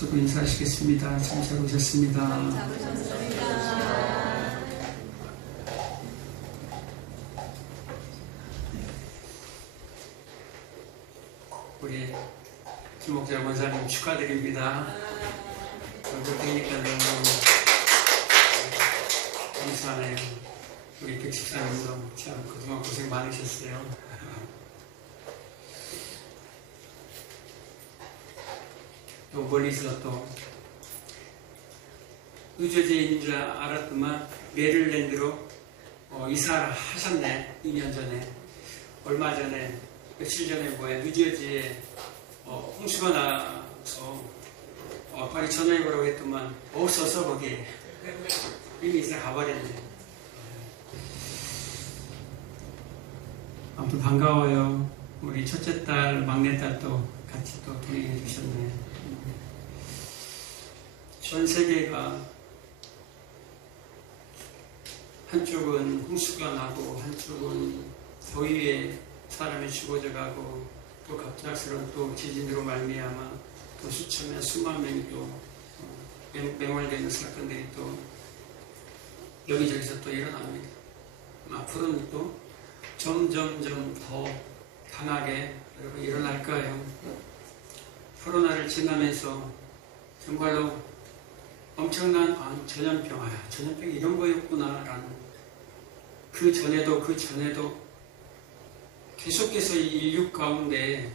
저도 인사하시겠습니다. 참 잘 오셨습니다. 잘 오셨습니다. 우리 김옥자 권사님 축하드립니다. 얼굴 되니까 너무 감사하네요. 우리 백십사님도 참 그동안 고생 많으셨어요. 또 멀리서 또 뉴저지에 있는 줄 알았더만 메릴랜드로 이사를 하셨네. 2년 전에. 얼마 전에 며칠 전에 뉴저지에 홍수가 나서 빨리 전화해 보라고 했더만 없어서 거기에 이미 이사 가버렸네. 아무튼 반가워요. 우리 첫째 딸, 막내 딸도 같이 또 동행해 주셨네. 전 세계가 한쪽은 홍수가 나고 한쪽은 더위에 사람이 죽어져 가고 또 갑작스러운 또 지진으로 말미암아 또 수천명 수만 명이 또 맹활되는 사건들이 또 여기저기서 또 일어납니다. 앞으로는 또 점점점 더 강하게 여러분 일어날 거예요. 코로나를 지나면서 정말로 엄청난 전염병이 이런 거였구나라는 그 전에도 계속해서 이 인류 가운데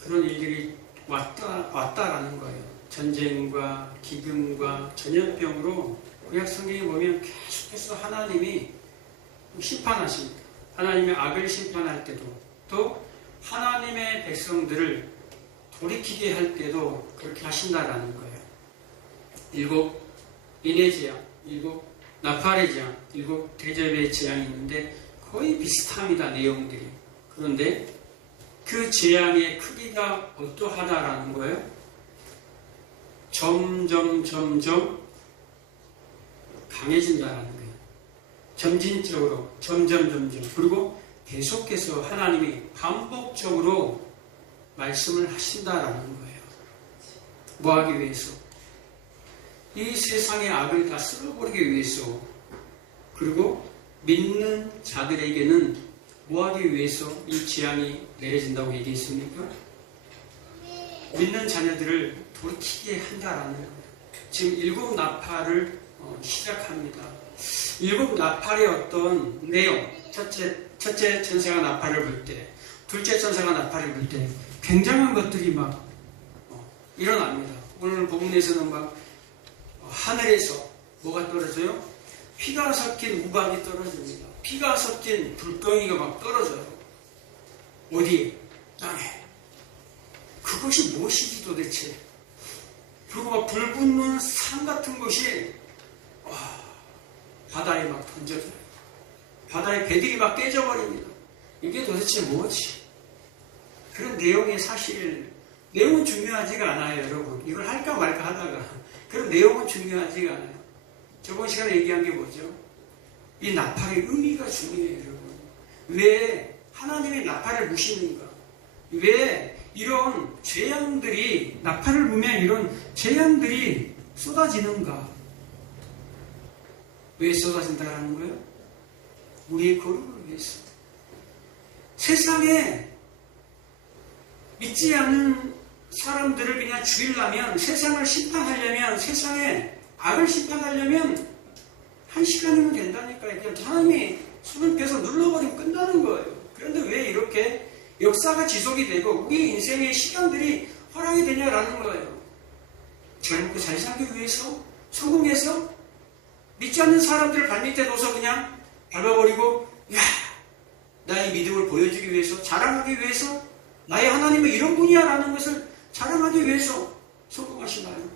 그런 일들이 왔다라는 거예요. 전쟁과 기근과 전염병으로 구약 성경에 보면 계속해서 하나님이 심판하십니다. 하나님의 악을 심판할 때도 또 하나님의 백성들을 돌이키게 할 때도 그렇게 하신다라는 거예요. 7 인의 재앙, 7 나팔의 재앙, 7 대접의 재앙이 있는데 거의 비슷합니다. 내용들이. 그런데 그 재앙의 크기가 어떠하다라는 거예요? 점점 강해진다라는 거예요. 점진적으로 점점 그리고 계속해서 하나님이 반복적으로 말씀을 하신다라는 거예요. 뭐 하기 위해서? 이 세상의 악을 다 쓸어버리기 위해서, 그리고 믿는 자들에게는 뭐 하기 위해서 이 재앙이 내려진다고 얘기했습니까? 믿는 자녀들을 돌이키게 한다라는 거예요. 지금 7 나팔을 시작합니다. 7 나팔의 어떤 내용, 첫째 천사가 나팔을 불 때, 둘째 천사가 나팔을 불 때 굉장한 것들이 막 일어납니다. 오늘 본문에서는 막 하늘에서 뭐가 떨어져요? 피가 섞인 우박이 떨어집니다. 피가 섞인 불덩이가 막 떨어져요. 어디에? 땅에. 그것이 무엇이지 도대체? 그리고 막 불 붙는 산 같은 것이 바다에 막 던져져요. 바다에 배들이 막 깨져버립니다. 이게 도대체 뭐지? 그런 내용이 사실 내용은 중요하지가 않아요, 여러분. 이걸 할까 말까 하다가 그런 내용은 중요하지가 않아요. 저번 시간에 얘기한 게 뭐죠? 이 나팔의 의미가 중요해요, 여러분. 왜 하나님의 나팔을 부시는가? 왜 이런 재앙들이, 나팔을 불면 이런 재앙들이 쏟아지는가? 왜 쏟아진다라는 거예요? 우리의 거룩을 위해서. 세상에 믿지 않는 사람들을 그냥 죽이려면, 세상을 심판하려면, 세상에 악을 심판하려면 1시간이면 된다니까요. 그냥 하나님이 손을 펴서 눌러버리면 끝나는 거예요. 그런데 왜 이렇게 역사가 지속이 되고 우리 인생의 시간들이 허락이 되냐라는 거예요. 잘 먹고 잘 살기 위해서? 성공해서? 믿지 않는 사람들을 발밑에 둬서 그냥 밟아버리고, 야, 나의 믿음을 보여주기 위해서, 자랑하기 위해서, 나의 하나님은 이런 분이야라는 것을 자랑하기 위해서 성공하시나요?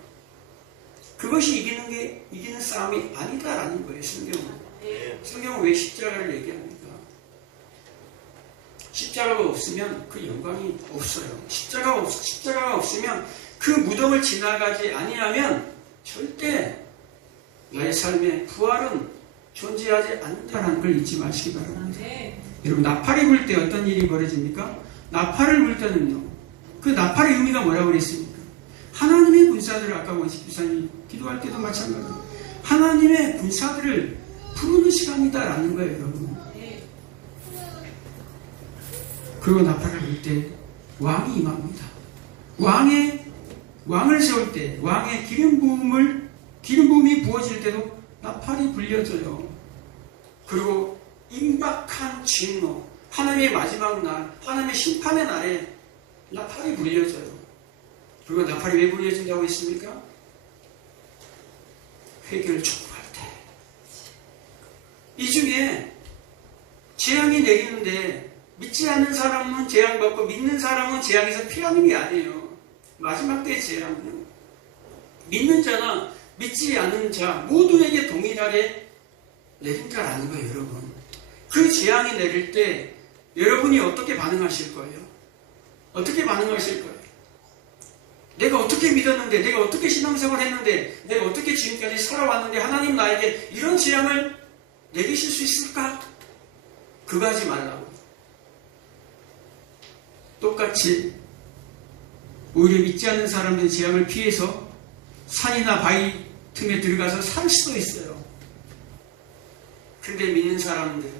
그것이 이기는 싸움이 아니다라는 거예요, 성경은. 성경은 왜 십자가를 얘기합니까? 십자가가 없으면 그 영광이 없어요. 십자가가 없으면 그 무덤을 지나가지 아니하면 절대 나의 삶에 부활은 존재하지 않는다는 걸 잊지 마시기 바랍니다. 여러분, 나팔이 불 때 어떤 일이 벌어집니까? 나팔을 불 때는요, 그 나팔의 의미가 뭐라고 그랬습니까? 하나님의 군사 군사들을 아까 원식 기사님 기도할 때도 마찬가지로 하나님의 군사들을 부르는 시간이다라는 거예요, 여러분. 그리고 나팔을 불 때 왕이 임합니다. 왕을 세울 때, 왕의 기름 부음이 부어질 때도 나팔이 불려져요. 그리고 임박한 진노, 하나님의 마지막 날, 하나님의 심판의 날에 나팔이 불려져요. 그리고 나팔이 왜 불려진다고 했습니까? 회개를 촉구할 때. 이 중에 재앙이 내리는데 믿지 않는 사람은 재앙받고 믿는 사람은 재앙에서 피하는 게 아니에요. 마지막 때의 재앙은 믿는 자나 믿지 않는 자 모두에게 동일하게 내린다라는 거예요, 여러분. 그 재앙이 내릴 때 여러분이 어떻게 반응하실 거예요? 어떻게 반응하실 거예요? 내가 어떻게 믿었는데, 내가 어떻게 신앙생활 했는데, 내가 어떻게 지금까지 살아왔는데 하나님 나에게 이런 재앙을 내리실 수 있을까? 그거 하지 말라고. 똑같이 오히려 믿지 않는 사람들의 재앙을 피해서 산이나 바위 틈에 들어가서 살 수도 있어요. 근데 믿는 사람들은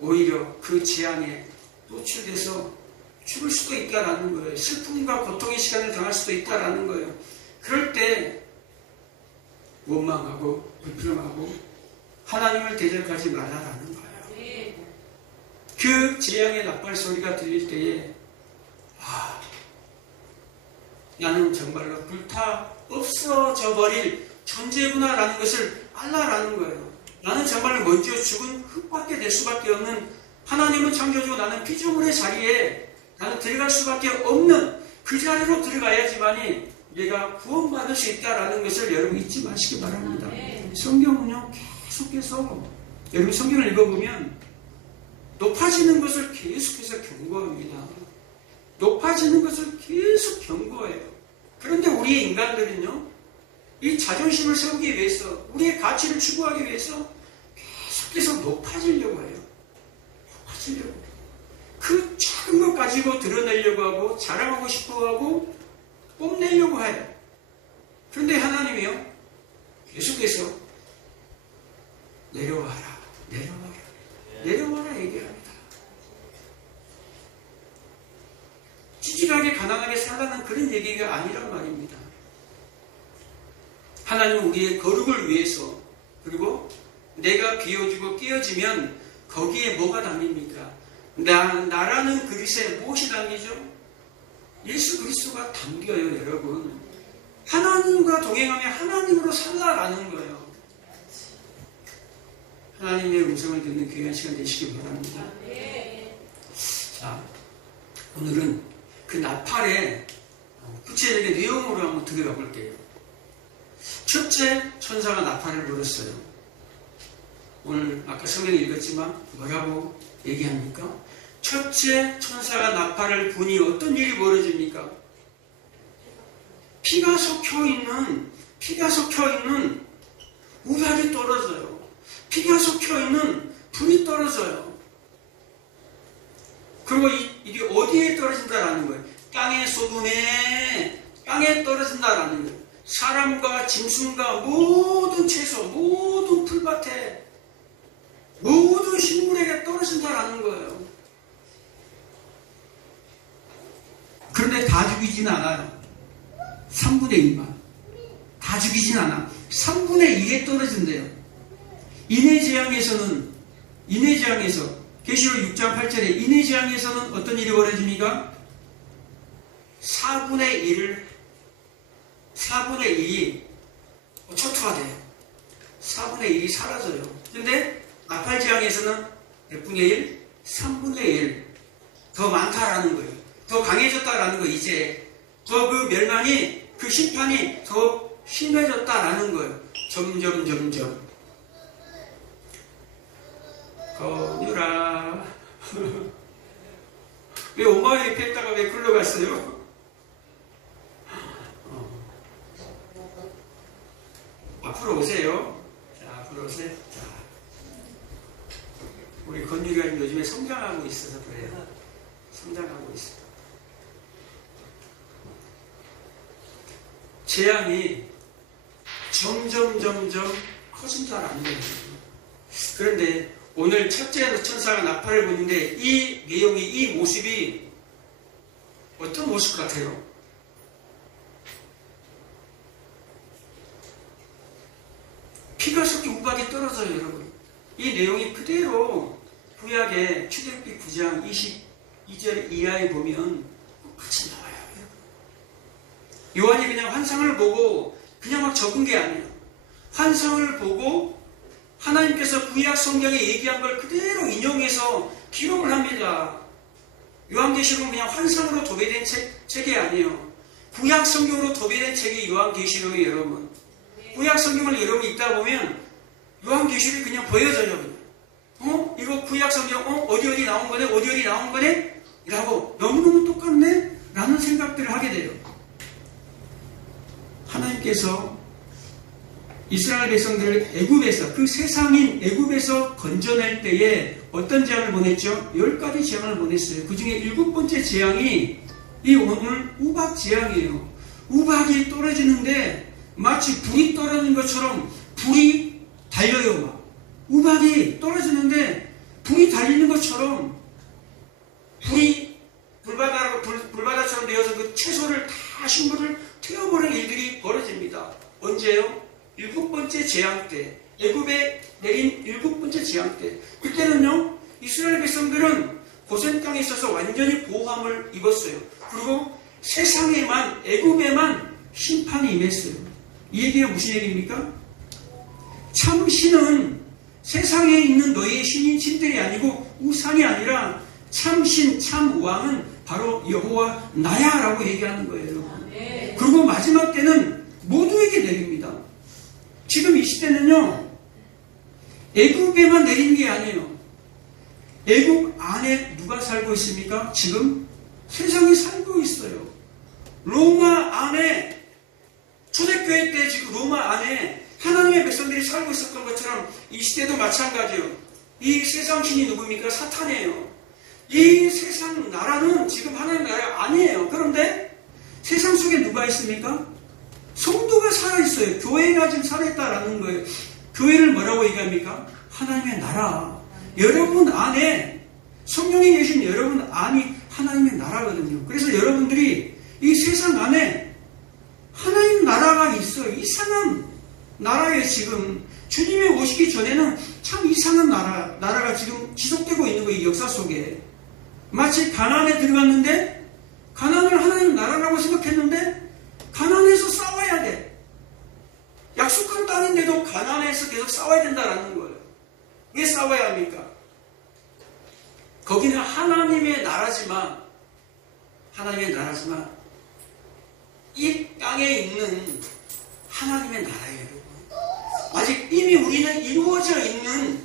오히려 그 재앙에 노출돼서 죽을 수도 있다라는 거예요. 슬픔과 고통의 시간을 당할 수도 있다라는 거예요. 그럴 때 원망하고 불평하고 하나님을 대적하지 말라라는 거예요. 그 재앙의 나팔 소리가 들릴 때에 나는 정말로 불타 없어져 버릴 존재구나라는 것을 알라라는 거예요. 나는 정말로 먼저 죽은 흙밖에 될 수밖에 없는, 하나님은 창조주고 나는 피조물의 자리에 나는 들어갈 수밖에 없는 그 자리로 들어가야지만이 내가 구원받을 수 있다라는 것을 여러분 잊지 마시기 바랍니다. 성경은요 계속해서 여러분 성경을 읽어보면 높아지는 것을 계속해서 경고합니다. 높아지는 것을 계속 경고해요. 그런데 우리 인간들은요 이 자존심을 세우기 위해서, 우리의 가치를 추구하기 위해서 계속해서 높아지려고 해요. 높아지려고. 그 작은 것 가지고 드러내려고 하고 자랑하고 싶어 하고 뽐내려고 해요. 그런데 하나님이요 계속해서 내려와라, 내려와라, 내려와라 얘기합니다. 찌질하게 가난하게 살라는 그런 얘기가 아니란 말입니다. 하나님은 우리의 거룩을 위해서, 그리고 내가 비워주고 끼어지면 거기에 뭐가 담깁니까? 나라는 그릇에 무엇이 담기죠? 예수 그리스도가 담겨요, 여러분. 하나님과 동행하며 하나님으로 살라라는 거예요. 하나님의 음성을 듣는 귀한 시간 되시기 바랍니다. 자, 오늘은 그 나팔의 구체적인 내용으로 한번 들어가 볼게요. 첫째, 천사가 나팔을 불었어요. 오늘 아까 성경 읽었지만 뭐라고 얘기합니까? 첫째 천사가 나팔을 부니 어떤 일이 벌어집니까? 피가 섞여 있는 우열이 떨어져요. 피가 섞여 있는 불이 떨어져요. 그리고 이게 어디에 떨어진다라는 거예요? 땅에 쏟음에 땅에 떨어진다라는 거예요. 사람과 짐승과 모든 채소, 모든 풀밭에, 모든 식물에게 떨어진다라는 거예요. 그런데 다 죽이진 않아요. 3분의 1만. 다 죽이진 않아. 3분의 1에 떨어진대요. 인해재앙에서 계시록 6장 8절에 인해재앙에서는 어떤 일이 벌어집니까? 4분의 1이 초토화돼요. 4분의 1이 사라져요. 근데 나팔재앙에서는 몇 분의 1? 3분의 1. 더 많다라는 거예요. 더 강해졌다라는 거예요. 이제 더 그 멸망이, 그 심판이 더 심해졌다라는 거예요. 점점. 거뉴라. 왜 엄마 옆에 했다가 왜 글로 갔어요? 앞으로 오세요. 자, 앞으로 오세요. 자, 우리 건유리가 요즘에 성장하고 있어서 그래요. 성장하고 있어요. 재앙이 점점 커진다라는 거예요. 그런데 오늘 첫째 천사가 나팔을 부는데 이 내용이, 이 모습이 어떤 모습 같아요? 피가 섞인 우박이 떨어져요, 여러분. 이 내용이 그대로 구약의 출애굽기 9장 22절 이하에 보면 같이 나와요. 요한이 그냥 환상을 보고 그냥 막 적은 게 아니에요. 환상을 보고 하나님께서 구약 성경에 얘기한 걸 그대로 인용해서 기록을 합니다. 요한계시록은 그냥 환상으로 도배된 책이 아니에요. 구약 성경으로 도배된 책이 요한계시록이에요, 여러분. 구약 성경을 여러분 읽다 보면 요한계시록이 그냥 보여져요. 이거 구약 성경 어디 나온 거네? 어디 나온 거네? 라고 너무너무 똑같네? 라는 생각들을 하게 돼요. 하나님께서 이스라엘 백성들을 애굽에서, 그 세상인 애굽에서 건져낼 때에 어떤 재앙을 보냈죠? 10가지 재앙을 보냈어요. 그 중에 7번째 재앙이 이 오늘 우박 재앙이에요. 우박이 떨어지는데 마치 불이 떨어지는 것처럼 불이 달려요. 막. 우박이 떨어지는데 불이 달리는 것처럼 불이 불바다처럼 되어서 그 채소를 다 식물을 태워버리는 일들이 벌어집니다. 언제요? 7번째 재앙 때, 애굽에 내린 7번째 재앙 때. 그때는요, 이스라엘 백성들은 고센 땅에 있어서 완전히 보호함을 입었어요. 그리고 세상에만, 애굽에만 심판이 임했어요. 이 얘기가 무슨 얘기입니까? 참 신은 세상에 있는 너희의 신인 신들이 아니고 우상이 아니라 참신, 참왕은 바로 여호와 나야 라고 얘기하는 거예요, 여러분. 그리고 마지막 때는 모두에게 내립니다. 지금 이 시대는요, 애굽에만 내리는 게 아니에요. 애굽 안에 누가 살고 있습니까? 지금 세상이 살고 있어요. 로마 안에, 초대교회 때 지금 로마 안에 하나님의 백성들이 살고 있었던 것처럼 이 시대도 마찬가지예요. 이 세상 신이 누굽니까? 사탄이에요. 이 세상 나라는 지금 하나님 나라가 아니에요. 그런데 세상 속에 누가 있습니까? 성도가 살아있어요. 교회가 지금 살아있다라는 거예요. 교회를 뭐라고 얘기합니까? 하나님의 나라. 여러분 안에, 성령에 계신 여러분 안이 하나님의 나라거든요. 그래서 여러분들이 이 세상 안에 하나님 나라가 있어요. 이상한 나라에 지금 주님이 오시기 전에는 참 이상한 나라가 지금 지속되고 있는 거예요. 이 역사 속에. 마치 가나안에 들어갔는데 가나안을 하나님 나라라고 생각했는데 가나안에서 싸워야 돼. 약속한 땅인데도 가나안에서 계속 싸워야 된다라는 거예요. 왜 싸워야 합니까? 거기는 하나님의 나라지만 이 땅에 있는 하나님의 나라예요. 아직 이미 우리는 이루어져 있는,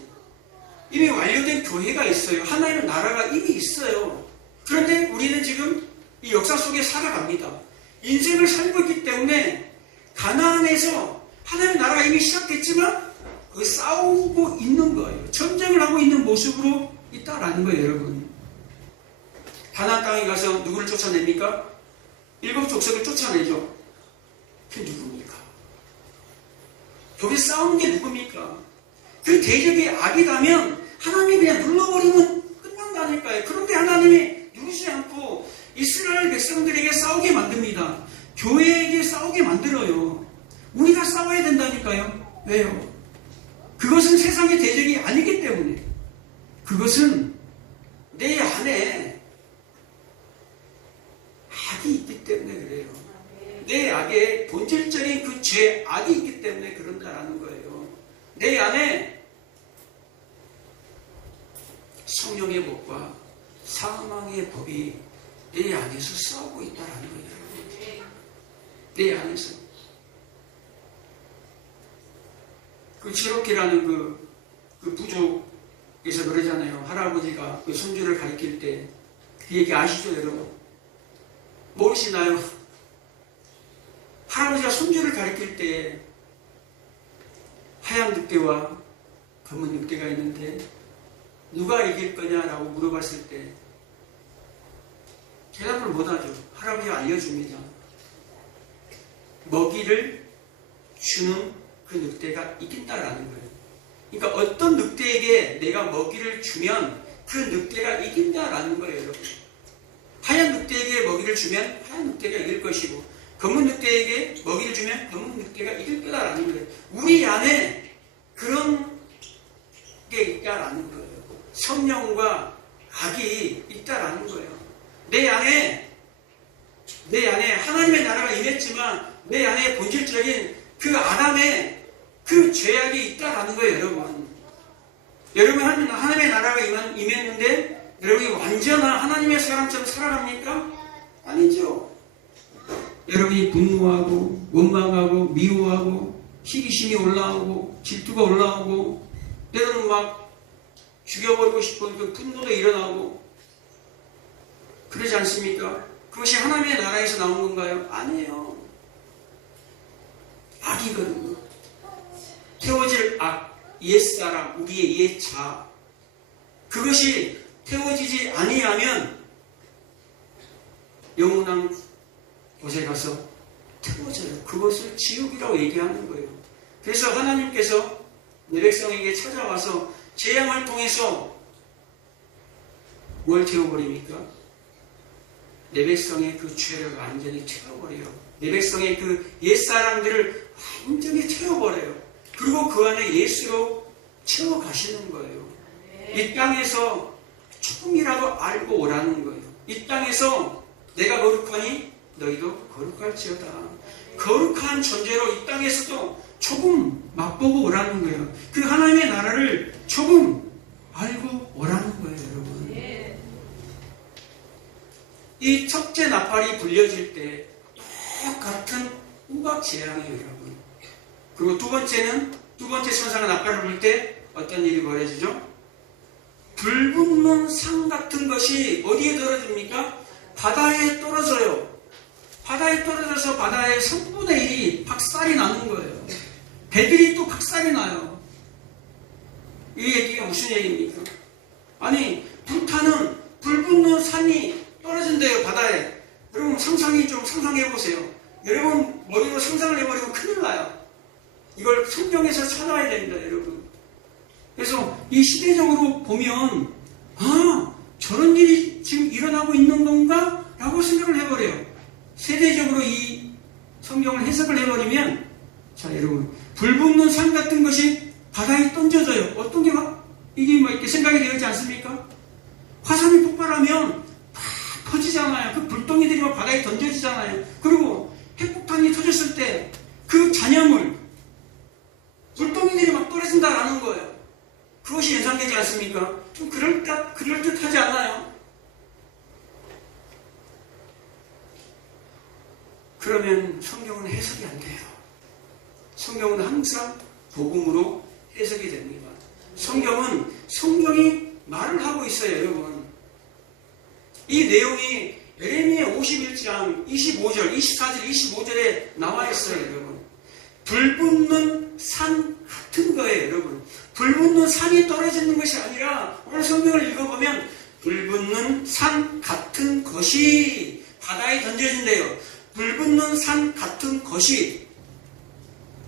이미 완료된 교회가 있어요. 하나님의 나라가 이미 있어요. 그런데 우리는 지금 이 역사 속에 살아갑니다. 인생을 살고 있기 때문에 가나안에서 하나님의 나라가 이미 시작됐지만 싸우고 있는 거예요. 전쟁을 하고 있는 모습으로 있다라는 거예요, 여러분. 가나안 땅에 가서 누구를 쫓아냅니까? 7 족속을 쫓아내죠. 그게 누굽니까? 거기 싸우는 게 누굽니까? 그 대적이 악이라면 하나님이 그냥 눌러버리면 끝난다니까요. 그런데 하나님이 누르지 않고 이스라엘 백성들에게 싸우게 만듭니다. 교회에게 싸우게 만들어요. 우리가 싸워야 된다니까요. 왜요? 그것은 세상의 대적이 아니기 때문에. 그것은 내 안에 악이 있기 때문에 그래요. 내 악에 본질적인 그 죄, 악이 있기 때문에 그런다라는 거예요. 내 안에 성령의 법과 사망의 법이 내 안에서 싸우고 있다라는 거예요. 내 안에서. 그 체로키라는 그 부족에서 그러잖아요. 할아버지가 그 손주를 가리킬 때 그 얘기 아시죠, 여러분? 모르시나요? 할아버지가 손주를 가리킬 때 하얀 늑대와 검은 늑대가 있는데 누가 이길 거냐라고 물어봤을 때 대답을 못하죠. 할아버지가 알려줍니다. 먹이를 주는 그 늑대가 이긴다라는 거예요. 그러니까 어떤 늑대에게 내가 먹이를 주면 그 늑대가 이긴다라는 거예요, 여러분. 하얀 늑대에게 먹이를 주면 하얀 늑대가 이길 것이고, 검은 늑대에게 먹이를 주면 검은 늑대가 이길 거다라는 거예요. 우리 안에 그런 게 있다라는 거예요. 성령과 악이 있다라는 거예요. 내 안에 하나님의 나라가 임했지만 내 안에 본질적인 그 아담의 그 죄악이 있다라는 거예요, 여러분. 여러분, 하나님의 나라가 임했는데 여러분이 완전한 하나님의 사람처럼 살아갑니까? 아니죠. 여러분이 분노하고 원망하고 미워하고 시기심이 올라오고 질투가 올라오고 때로는 막 죽여버리고 싶은 그 분노도 일어나고 그러지 않습니까? 그것이 하나님의 나라에서 나온 건가요? 아니에요. 악이거든요. 태워질 악, 옛사람, 우리의 옛자, 그것이 태워지지 아니하면 영원한 곳에 가서 태워져요. 그것을 지옥이라고 얘기하는 거예요. 그래서 하나님께서 내 백성에게 찾아와서 재앙을 통해서 뭘 태워버립니까? 내 백성의 그 죄를 완전히 태워버려요. 내 백성의 그 옛사람들을 완전히 태워버려요. 그리고 그 안에 예수로 채워가시는 거예요. 이 땅에서 조금이라도 알고 오라는 거예요. 이 땅에서 내가 거룩하니 너희도 거룩할지어다. 거룩한 존재로 이 땅에서도 조금 맛보고 오라는 거예요. 그 하나님의 나라를 조금 알고 오라는 거예요, 여러분. 이 첫째 나팔이 불려질 때 똑같은 우박재앙이에요, 여러분. 그리고 두 번째 천사가 나팔을 불 때 어떤 일이 벌어지죠? 불 붙는 상 같은 것이 어디에 떨어집니까? 바다에 떨어져요. 바다에 떨어져서 바다의 3분의 1이 박살이 나는 거예요. 배들이 또 박살이 나요. 이 얘기가 무슨 얘기입니까? 아니, 불타는 불 붙는 산이 떨어진대요, 바다에. 여러분 좀 상상해보세요. 여러분 머리로 상상을 해버리면 큰일 나요. 이걸 성경에서 찾아야 됩니다, 여러분. 그래서 이 시대적으로 보면 저런 일이 지금 일어나고 있는 건가? 라고 생각을 해버려요. 세대적으로 이 성경을 해석을 해버리면, 자, 여러분, 불 붙는 산 같은 것이 바다에 던져져요. 어떤 게 이게 이렇게 생각이 되지 않습니까? 화산이 폭발하면 막 터지잖아요. 그 불덩이들이 막 바다에 던져지잖아요. 그리고 핵폭탄이 터졌을 때 그 잔여물, 불덩이들이 막 떨어진다라는 거예요. 그것이 예상되지 않습니까? 좀 그럴듯하지 않나요? 그러면 성경은 해석이 안 돼요. 성경은 항상 복음으로 해석이 됩니다. 성경이 말을 하고 있어요, 여러분. 이 내용이 예레미야 51장 25절, 24절, 25절에 나와 있어요, 여러분. 불 붙는 산 같은 거예요, 여러분. 불 붙는 산이 떨어지는 것이 아니라 오늘 성경을 읽어보면 불 붙는 산 같은 것이 바다에 던져진대요. 불 붙는 산 같은 것이.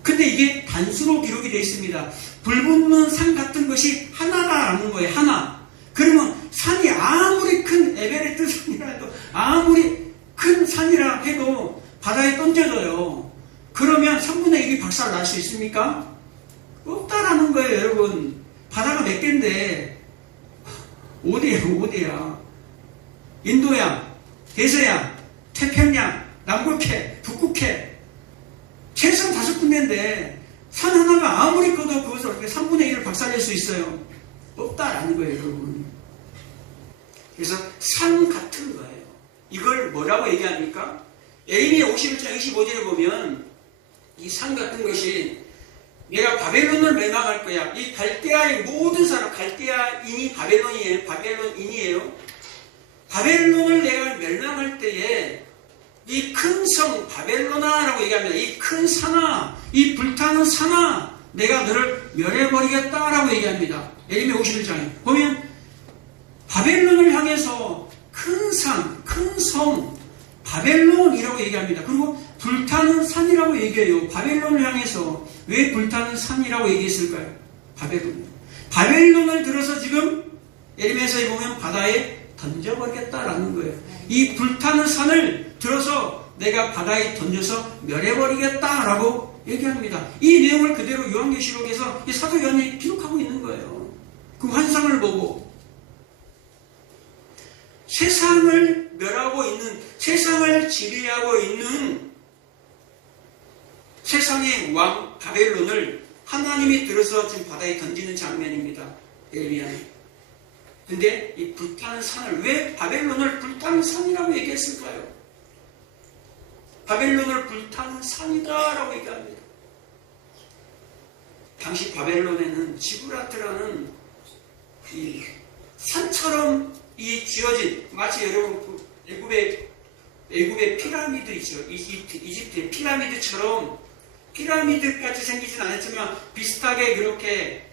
근데 이게 단수로 기록이 되어 있습니다. 불 붙는 산 같은 것이 하나다라는 거예요. 하나. 그러면 산이 아무리 큰 에베레스트 산이라도, 아무리 큰 산이라 해도 바다에 던져져요. 그러면 3분의 1이 박살 날 수 있습니까? 없다라는 거예요, 여러분. 바다가 몇 개인데 5대야. 인도양, 대서양, 태평양, 남극해, 북극해, 최소 5군데인데 산 하나가 아무리 커도 그것을 어떻게 3분의 1을 박살낼 수 있어요? 없다라는 거예요, 여러분. 그래서 산 같은 거예요. 이걸 뭐라고 얘기합니까? 예레미야 51장 25절에 보면 이 산 같은 것이 내가 바벨론을 멸망할 거야. 이 갈대아의 모든 사람, 갈대아인이 바벨론인이에요. 바벨론을 내가 멸망할 때에 이 큰 성 바벨로나라고 얘기합니다. 이 큰 산아, 이 불타는 산아, 내가 너를 멸해버리겠다라고 얘기합니다. 예레미야 51장에 보면 바벨론을 향해서 큰 산, 큰 성, 바벨론이라고 얘기합니다. 그리고 불타는 산이라고 얘기해요. 바벨론을 향해서. 왜 불타는 산이라고 얘기했을까요? 바벨론을 들어서 지금 예레미야서에 보면 바다에 던져버리겠다라는 거예요. 이 불타는 산을 들어서 내가 바다에 던져서 멸해버리겠다라고 얘기합니다. 이 내용을 그대로 요한계시록에서 이 사도 요한이 기록하고 있는 거예요. 그 환상을 보고 세상을 멸하고 있는, 세상을 지배하고 있는 세상의 왕 바벨론을 하나님이 들어서 지금 바다에 던지는 장면입니다. 예레미야는. 근데 이 불타는 산을, 왜 바벨론을 불타는 산이라고 얘기했을까요? 바벨론을 불타는 산이다라고 얘기합니다. 당시 바벨론에는 지브라트라는 이 산처럼 이 지어진, 마치 여러분 애굽의 피라미드 있죠. 이집트의 피라미드처럼 피라미드같이 생기진 않았지만 비슷하게 그렇게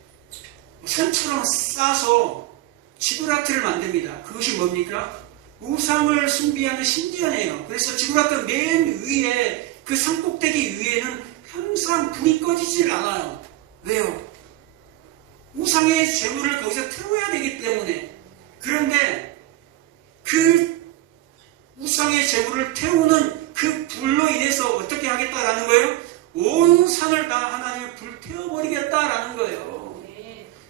산처럼 싸서 지브라트를 만듭니다. 그것이 뭡니까? 우상을 숭배하는 신전이에요. 그래서 지브라트 맨 위에, 그 산꼭대기 위에는 항상 불이 꺼지질 않아요. 왜요? 우상의 재물을 거기서 태워야 되기 때문에. 그런데 그 우상의 재물을 태우는 그 불로 인해서 어떻게 하겠다라는 거예요? 온 산을 다 하나님을 불태워버리겠다라는 거예요.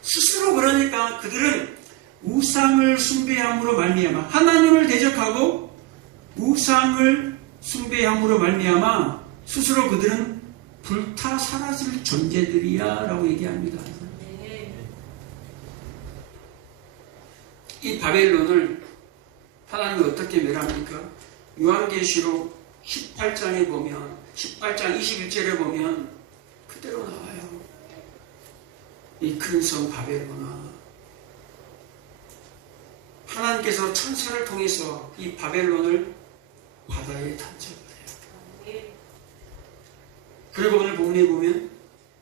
스스로 그러니까 그들은 우상을 숭배함으로 말미암아, 하나님을 대적하고 우상을 숭배함으로 말미암아 스스로 그들은 불타 사라질 존재들이야 라고 얘기합니다. 이 바벨론을 하나님이 어떻게 멸합니까? 요한계시록 18장에 보면, 18장 21절에 보면 그대로 나와요. 이 큰 성 바벨론아, 하나님께서 천사를 통해서 이 바벨론을 바다에 던져버려요. 그리고 오늘 본문에 보면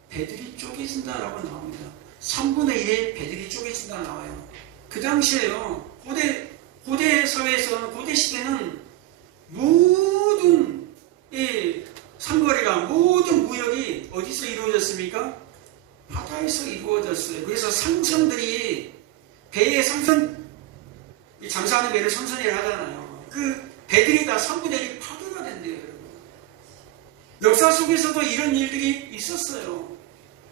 배들이 쪼개진다라고 나옵니다. 3분의 1의 배들이 쪼개진다 나와요. 그 당시에요. 고대 사회에서는, 고대 시대는 모든 이 상거래가, 모든 무역이 어디서 이루어졌습니까? 바다에서 이루어졌어요. 그래서 상선들이 배에 장사하는 배를 선선회를 하잖아요. 그 배들이 다 3분의 1이 파도가 된대요. 역사 속에서도 이런 일들이 있었어요.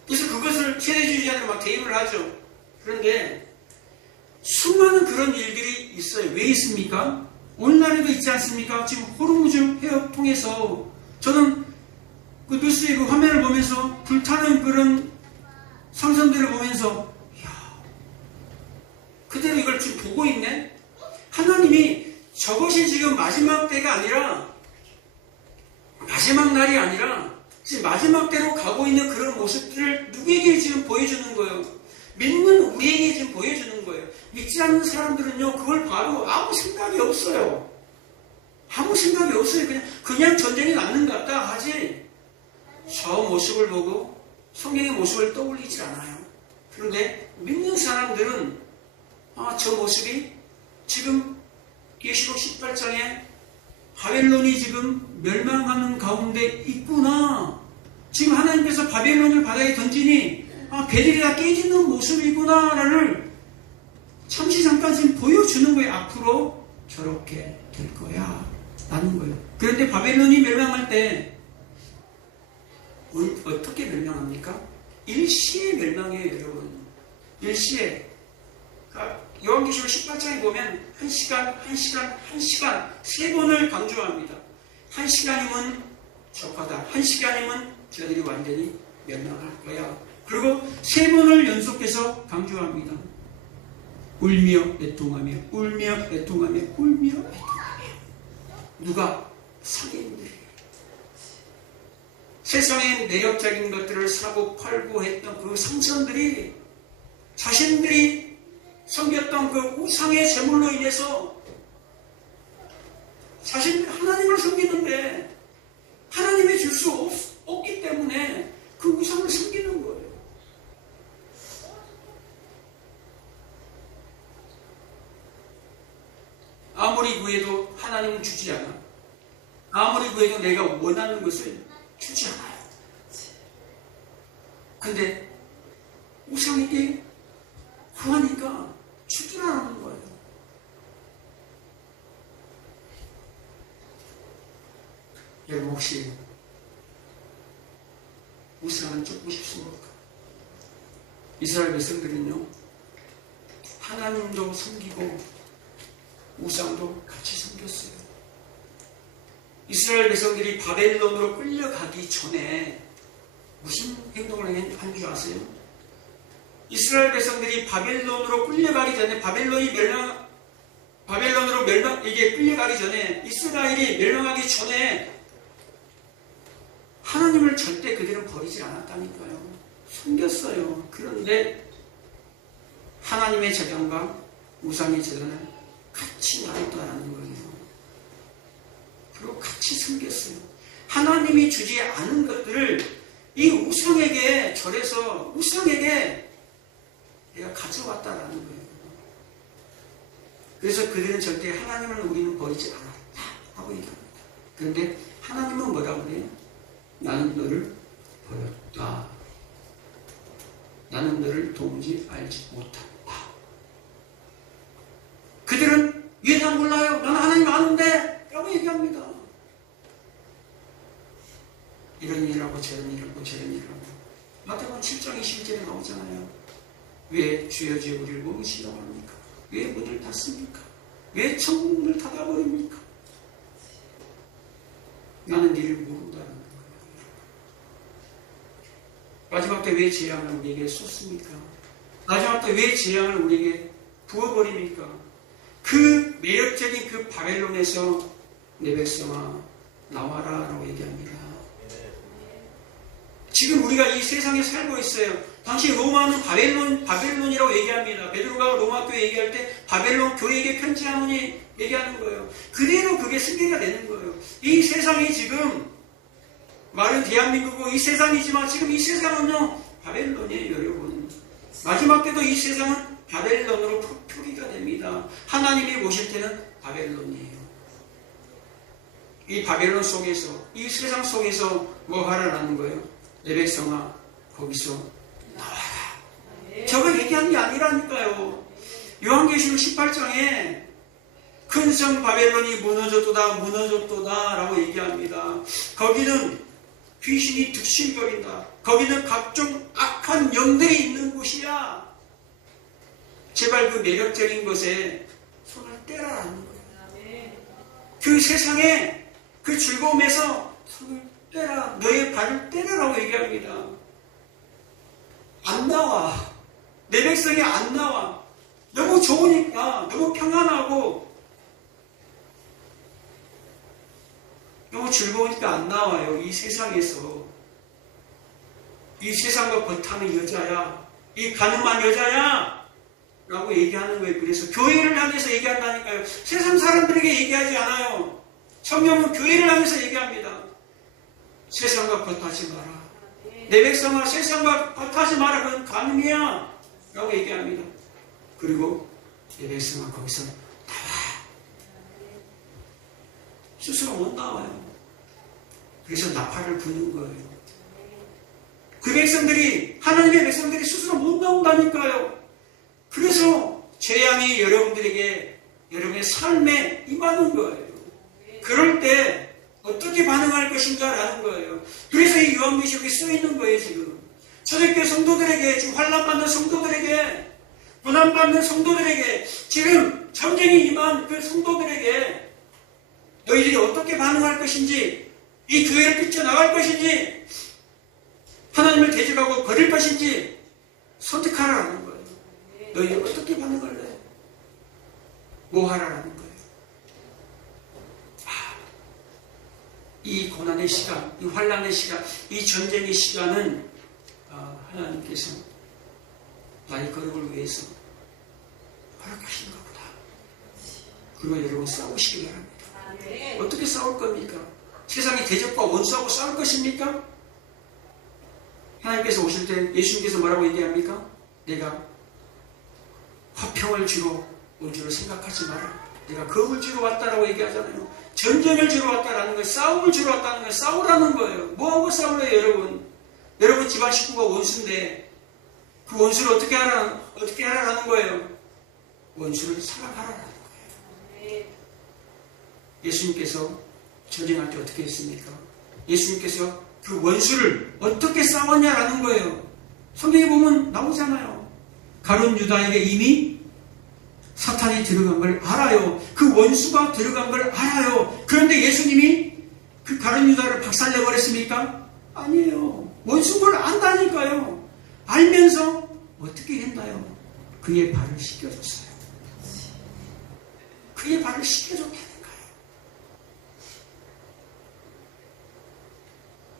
그래서 그것을 세대주의자들 막 대입을 하죠. 그런데 수많은 그런 일들이 있어요. 왜 있습니까? 오늘날에도 있지 않습니까? 지금 호르무즈 해협 통해서 저는 그 뉴스의 그 화면을 보면서 불타는 그런 상선들을 보면서 그대로 이걸 지금 보고 있네? 하나님이 저것이 지금 마지막 때가 아니라, 마지막 날이 아니라 지금 마지막 때로 가고 있는 그런 모습들을 누구에게 지금 보여주는 거예요? 믿는 우리에게 지금 보여주는 거예요. 믿지 않는 사람들은요, 그걸 봐도 아무 생각이 없어요. 아무 생각이 없어요. 그냥 전쟁이 났는 것 같다 하지, 저 모습을 보고 성경의 모습을 떠올리지 않아요. 그런데 믿는 사람들은 저 모습이 지금 계시록 18장에 바벨론이 지금 멸망하는 가운데 있구나. 지금 하나님께서 바벨론을 바다에 던지니 배들이 다 깨지는 모습이구나를 잠시 잠깐 지금 보여주는 거예요. 앞으로 저렇게 될 거야 라는 거예요. 그런데 바벨론이 멸망할 때 어떻게 멸망합니까? 일시에 멸망해요, 여러분. 일시에. 요한계시록 18장에 보면 1시간 세 번을 강조합니다. 1시간이면 적하다. 1시간이면 저들이 완전히 멸망할 거야. 그리고 세 번을 연속해서 강조합니다. 울며 애통하며, 울며 애통하며, 울며 애통하며. 누가? 상인들이. 세상의 매력적인 것들을 사고 팔고 했던 그 상선들이 자신들이 섬겼던 그 우상의 제물로 인해서 자신들 하나님을 섬기는데 하나님이 줄 수 없기 때문에 그 우상을 섬기는 거예요. 아무리 구해도 하나님은 주지 않아. 아무리 누구에게 내가 원하는 것을 주지 않아요. 근데 우상에게 구하니까 주질 않는 거예요. 여러분 혹시 우상을 쫓고 싶습니까? 이스라엘 백성들은요, 하나님도 섬기고 우상도 같이 섬겼어요. 이스라엘 백성들이 바벨론으로 끌려가기 전에 무슨 행동을 한 줄 아세요? 이스라엘 백성들이 바벨론으로 끌려가기 전에 이게 끌려가기 전에 이스라엘이 멸망하기 전에 하나님을 절대 그들은 버리지 않았다니까요. 숨겼어요. 그런데 하나님의 재단과 우상의 재단을 같이 나눴다는 거예요. 그리고 같이 숨겼어요. 하나님이 주지 않은 것들을 이 우상에게 절해서 우상에게 내가 가져왔다라는 거예요. 그래서 그들은 절대 하나님을 우리는 버리지 않았다 하고 얘기합니다. 그런데 하나님은 뭐라고 그래요? 나는 너를 버렸다. 나는 너를 도무지 알지 못한다. 그들은 왜 다 몰라요? 나는 하나님 아는데 라고 얘기합니다. 이런 일을 하고 저런 일을 하고 저런 일을 하고 마태복음 7장 21절에 나오잖아요. 왜 주여 주여 우리를 모으시려고 합니까? 왜 문을 닫습니까? 왜 천국문을 닫아버립니까? 나는 니를 모른다는 거예요. 마지막 때 왜 재앙을 우리에게 쏟습니까? 마지막 때 왜 재앙을 우리에게 부어버립니까? 그 매력적인 그 바벨론에서 내 백성아 나와라 라고 얘기합니다. 지금 우리가 이 세상에 살고 있어요. 당시 로마는 바벨론이라고 얘기합니다. 베드로가 로마 교회 얘기할 때 바벨론 교회에게 편지하노니 얘기하는 거예요. 그대로 그게 승계가 되는 거예요. 이 세상이 지금 말은 대한민국이고 이 세상이지만 지금 이 세상은요 바벨론이에요. 여러분 마지막 때도 이 세상은 바벨론으로 표기가 됩니다. 하나님이 오실 때는 바벨론이에요. 이 바벨론 속에서 이 세상 속에서 뭐 하라는 거예요? 내 백성아 거기서 나와라. 저거 얘기하는 게 아니라니까요. 요한계시록 18장에 큰 성 바벨론이 무너졌도다 라고 얘기합니다. 거기는 귀신이 득실거린다. 거기는 각종 악한 영들이 있는 곳이야. 제발 그 매력적인 것에 손을 떼라라는 거예요. 그 세상에 그 즐거움에서 손을 떼라. 너의 발을 떼라라고 얘기합니다. 안 나와. 내 백성이 안 나와. 너무 좋으니까, 너무 평안하고, 너무 즐거우니까 안 나와요. 이 세상에서. 이 세상과 버타는 여자야. 이 가늠한 여자야. 라고 얘기하는 거예요. 그래서 교회를 향해서 얘기한다니까요. 세상 사람들에게 얘기하지 않아요. 성경은 교회를 향해서 얘기합니다. 세상과 버타지 마라. 내 백성아 세상과 버타지 마라. 그건 가늠이야. 라고 얘기합니다. 그리고 내 백성아 거기서 나와. 스스로 못 나와요. 그래서 나팔을 부는 거예요. 그 백성들이 하나님의 백성들이 스스로 못 나온다니까요. 그래서 재앙이 여러분의 삶에 임하는 거예요. 그럴 때 어떻게 반응할 것인가라는 거예요. 그래서 이 요한계시록에 쓰여있는 거예요. 지금 초대교회 성도들에게, 지금 환난받는 성도들에게, 고난받는 성도들에게, 지금 전쟁이 임한 그 성도들에게 너희들이 어떻게 반응할 것인지, 이 교회를 뛰쳐나갈 것인지, 하나님을 대적하고 버릴 것인지 선택하라는 거예요. 너희 어떻게 반응할래? 뭐 하라는 거예요? 이 고난의 시간, 이 환난의 시간, 이 전쟁의 시간은 하나님께서 나의 거룩을 위해서 허락하시는 것보다. 그리고 여러분 싸우시기 바랍니다. 어떻게 싸울 겁니까? 세상의 대적과 원수하고 싸울 것입니까? 하나님께서 오실 때 예수님께서 뭐라고 얘기합니까? 내가 화평을 주러 온 줄을 생각하지 마라. 내가 검을 주러 왔다라고 얘기하잖아요. 전쟁을 주러 왔다라는 거예요. 싸움을 주러 왔다는 거예요. 싸우라는 거예요. 뭐하고 싸울래요, 여러분? 여러분 집안 식구가 원수인데 그 원수를 어떻게 하라는 거예요? 원수를 사랑하라는 거예요. 예수님께서 전쟁할 때 어떻게 했습니까? 예수님께서 그 원수를 어떻게 싸웠냐라는 거예요. 성경에 보면 나오잖아요. 가룟 유다에게 이미 사탄이 들어간 걸 알아요. 그 원수가 들어간 걸 알아요. 그런데 예수님이 그 가룟 유다를 박살내버렸습니까? 아니에요. 원수인 걸 안다니까요. 알면서 어떻게 했나요? 그의 발을 씻겨줬어요. 그의 발을 씻겨줬다니까요.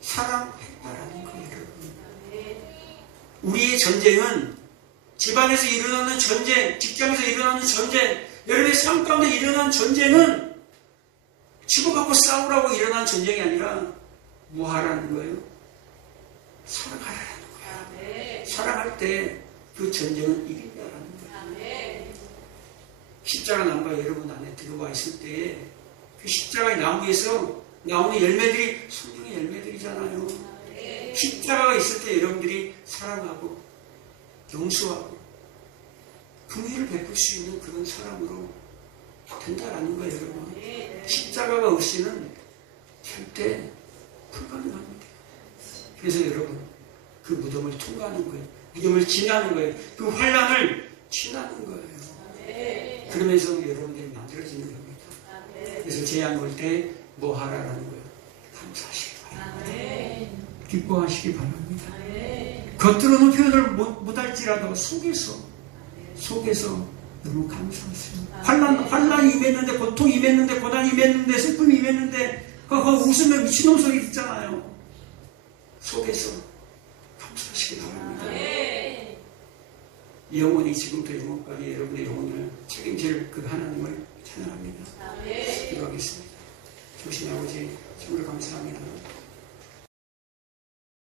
사랑했다라는 거예요, 여러분. 우리의 전쟁은 집안에서 일어나는 전쟁, 직장에서 일어나는 전쟁, 여러분의 삶 가운데 일어나는 전쟁은 치고받고 싸우라고 일어나는 전쟁이 아니라 뭐 하라는 거예요? 사랑하라는 거예요. 사랑할 때 그 전쟁은 이긴다라는 거예요. 십자가 나무가 여러분 안에 들어와 있을 때 그 십자가의 나무에서 나오는 열매들이 성경의 열매들이잖아요. 십자가가 있을 때 여러분들이 사랑하고 용서하고 긍휼을 베풀 수 있는 그런 사람으로 된다라는 거예요, 여러분. 십자가가 없이는 절대 불가능합니다. 그래서 여러분 그 무덤을 통과하는 거예요. 무덤을 지나는 거예요. 그 환난을 지나는 거예요. 그러면서 여러분들이 만들어지는 겁니다. 그래서 재앙 올 때 뭐 하라라는 거예요? 감사하시기 바랍니다. 기뻐하시기 바랍니다. 겉으로는 표현을 못할지라도 속에서 너무 감사하세요. 환난이 임했는데, 고통이 임했는데, 고난이 임했는데, 슬픔이 임했는데, 웃으면 미친놈 소리 듣잖아요. 속에서 감사하시기 바랍니다. 영원히 지금부터 영원까지 여러분의 영혼을 책임질 그 하나님을 찬양합니다. 기도하겠습니다. 주신 아버지, 정말 감사합니다.